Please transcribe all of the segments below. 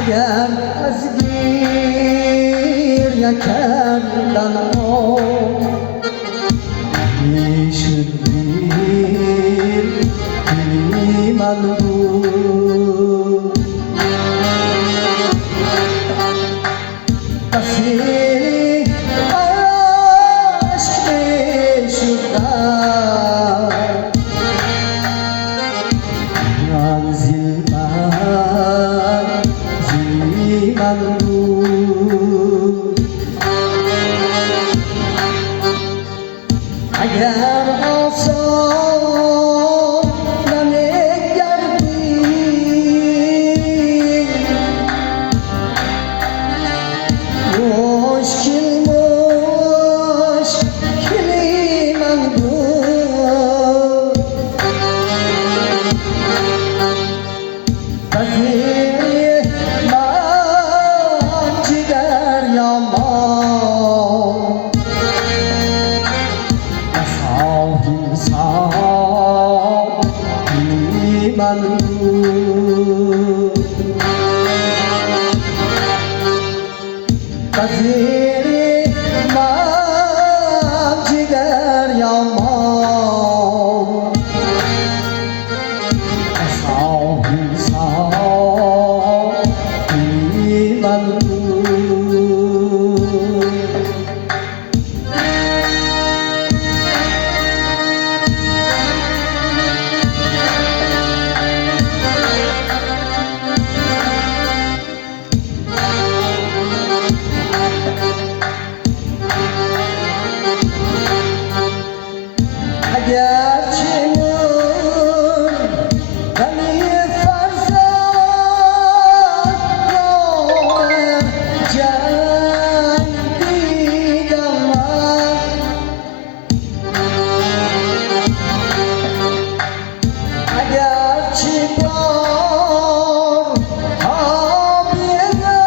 اگر از گریه کردن میشد دلی من بود مسیر عشق میشدن منزل من بود اگر آسان نمیگردی مشکلی من بود وزیر من جگر یامان ساحل ساحلی من بود وزیر من جگر یامان ساحل ساحلی من اگرچه ولی فرزند یار جنگ دیدم من اگرچه بارها بیگانه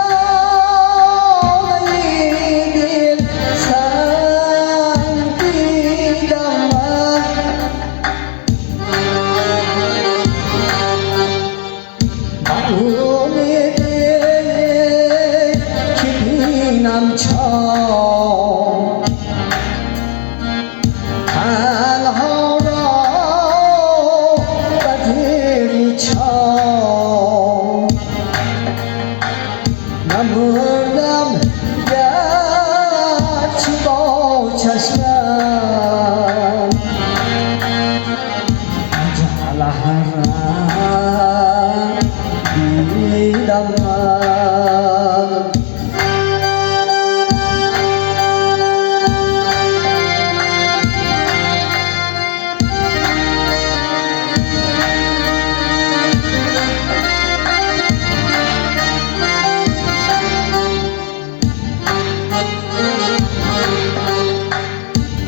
دل سنگ دیدم امیده که بینم چون تنها را بدری چون نمردم گرچه با چشمم اجل هر دیدم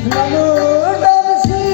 نمردم زیستم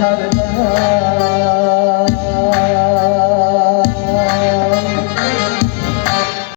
ছাড়লাম